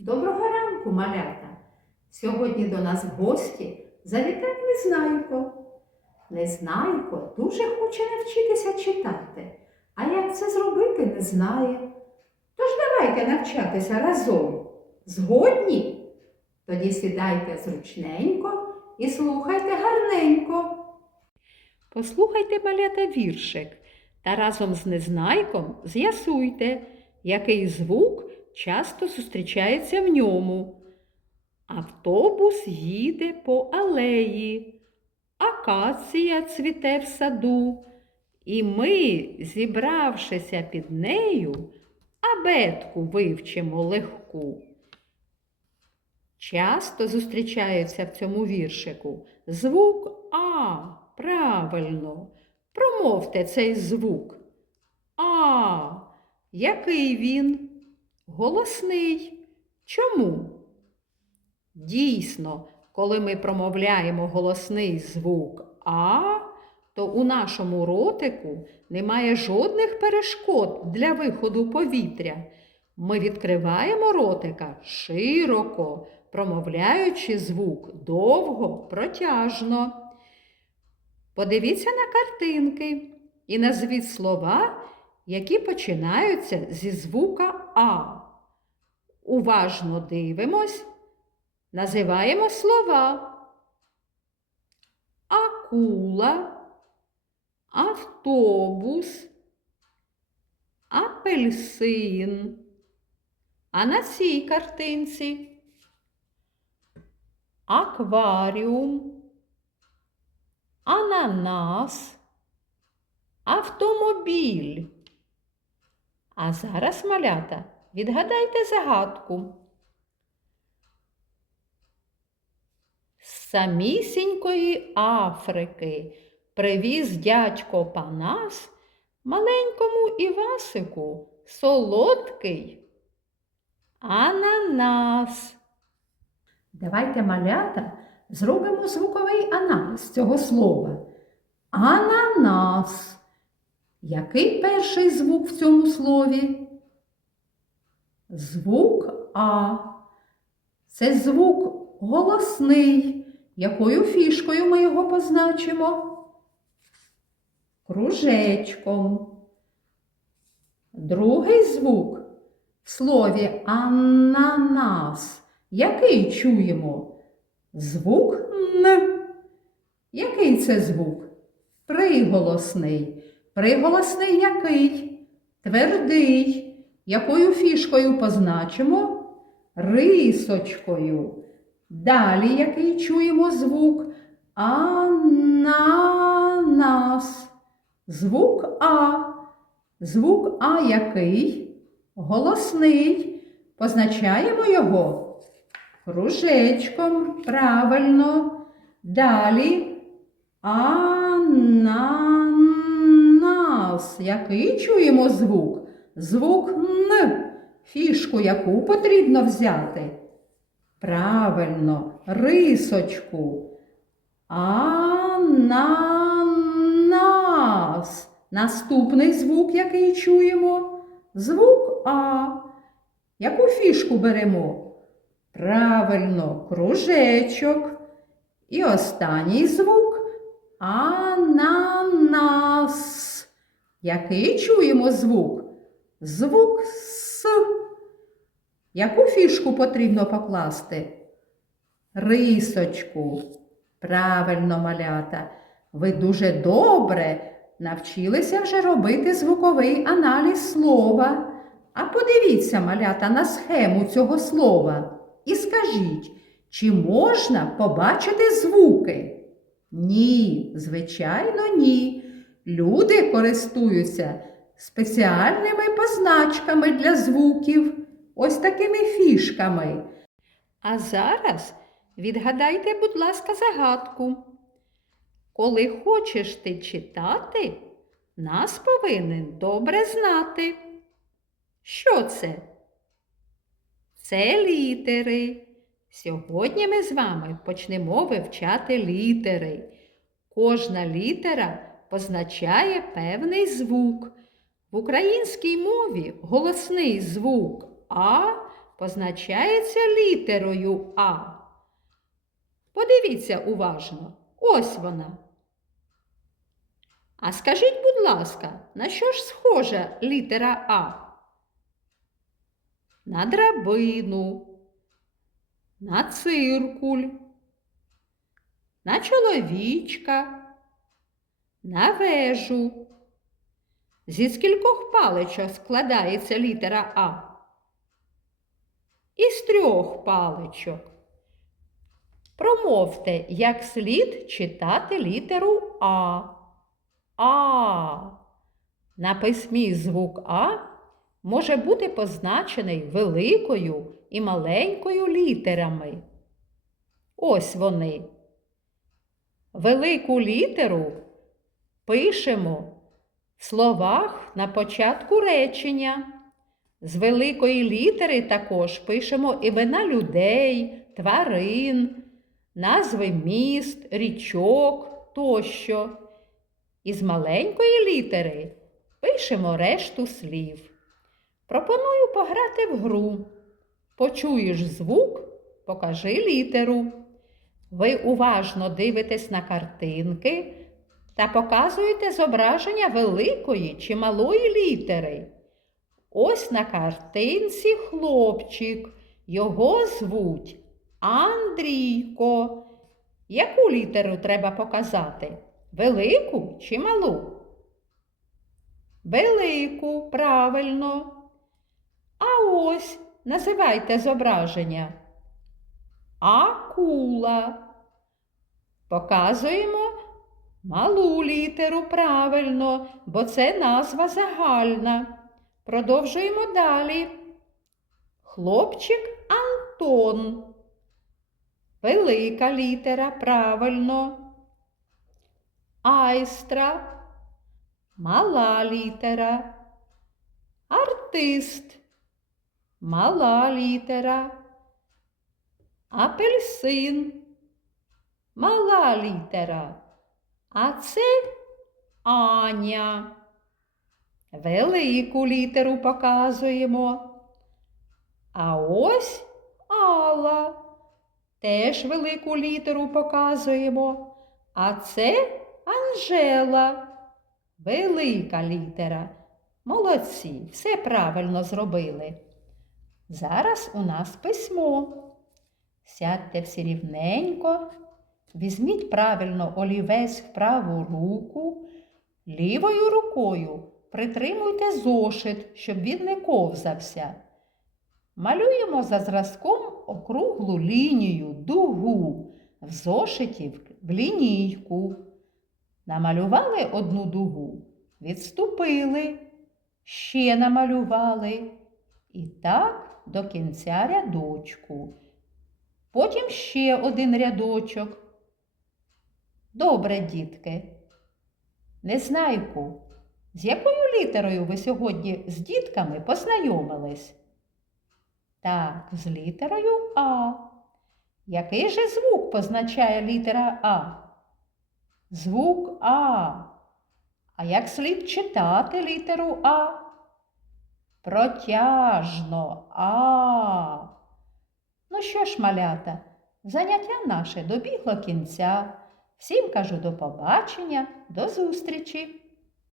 Доброго ранку, малята! Сьогодні до нас в гості завітав Незнайко. Незнайко дуже хоче навчитися читати, а як це зробити, не знає. Тож давайте навчатися разом. Згодні? Тоді сідайте зручненько і слухайте гарненько. Послухайте малята віршик та разом з Незнайком з'ясуйте, який звук часто зустрічається в ньому. Автобус їде по алеї, акація цвіте в саду, і ми, зібравшися під нею, абетку вивчимо легку. Часто зустрічається в цьому віршику звук А. Правильно. Промовте цей звук. А. Який він? Голосний. Чому? Дійсно, коли ми промовляємо голосний звук А, то у нашому ротику немає жодних перешкод для виходу повітря. Ми відкриваємо ротика широко, промовляючи звук довго, протяжно. Подивіться на картинки і назвіть слова, які починаються зі звука А. Уважно дивимось, називаємо слова. Акула, автобус, апельсин. А на цій картинці акваріум, ананас, автомобіль. А зараз, малята, відгадайте загадку. З самісінької Африки привіз дядько Панас маленькому Івасику солодкий ананас. Давайте, малята, зробимо звуковий аналіз цього слова. Ананас. Який перший звук в цьому слові? Звук А. Це звук голосний. Якою фішкою ми його позначимо? Кружечком. Другий звук в слові ананас. Який чуємо? Звук Н. Який це звук? Приголосний. Приголосний який? Твердий. Якою фішкою позначимо? Рисочкою. Далі який чуємо звук? Ананас. Звук А. Звук А який? Голосний. Позначаємо його кружечком. Правильно. Далі ананас. Який чуємо звук? Звук Н. Фішку яку потрібно взяти? Правильно, рисочку. Ананас. Наступний звук, який чуємо? Звук А. Яку фішку беремо? Правильно, кружечок. І останній звук ананас. Який чуємо звук? Звук С. Яку фішку потрібно покласти? Рисочку. Правильно, малята. Ви дуже добре навчилися вже робити звуковий аналіз слова. А подивіться, малята, на схему цього слова і скажіть, чи можна побачити звуки? Ні, звичайно, ні. Люди користуються спеціальними позначками для звуків, ось такими фішками. А зараз відгадайте, будь ласка, загадку. Коли хочеш ти читати, нас повинен добре знати. Що це? Це літери. Сьогодні ми з вами почнемо вивчати літери. Кожна літера позначає певний звук. В українській мові голосний звук А позначається літерою А. Подивіться уважно. Ось вона. А скажіть, будь ласка, на що ж схожа літера А? На драбину, на циркуль, на чоловічка, на вежу. Зі скількох паличок складається літера А? Із трьох паличок. Промовте, як слід читати літеру А. А. На письмі звук А може бути позначений великою і маленькою літерами. Ось вони. Велику літеру пишемо словах на початку речення. З великої літери також пишемо імена людей, тварин, назви міст, річок тощо. Із маленької літери пишемо решту слів. Пропоную пограти в гру. Почуєш звук, покажи літеру. Ви уважно дивитесь на картинки та показуєте зображення великої чи малої літери. Ось на картинці хлопчик. Його звуть Андрійко. Яку літеру треба показати? Велику чи малу? Велику, правильно. А ось називайте зображення. Акула. Показуємо малу літеру правильно, бо це назва загальна. Продовжуємо далі. Хлопчик Антон. Велика літера правильно. Айстра. Мала літера. Артист. Мала літера. Апельсин. Мала літера. А це Аня. Велику літеру показуємо. А ось Алла. Теж велику літеру показуємо. А це Анжела. Велика літера. Молодці, все правильно зробили. Зараз у нас письмо. Сядьте всі рівненько, візьміть правильно олівець в праву руку, лівою рукою притримуйте зошит, щоб він не ковзався. Малюємо за зразком округлу лінію, дугу в зошиті в лінійку. Намалювали одну дугу, відступили, ще намалювали. І так до кінця рядочку. Потім ще один рядочок. Добре, дітки. Незнайку, з якою літерою ви сьогодні з дітками познайомились? Так, з літерою А. Який же звук позначає літера А? Звук А. А як слід читати літеру А? Протяжно А. Ну що ж, малята, заняття наше добігло кінця. Всім кажу до побачення, до зустрічі!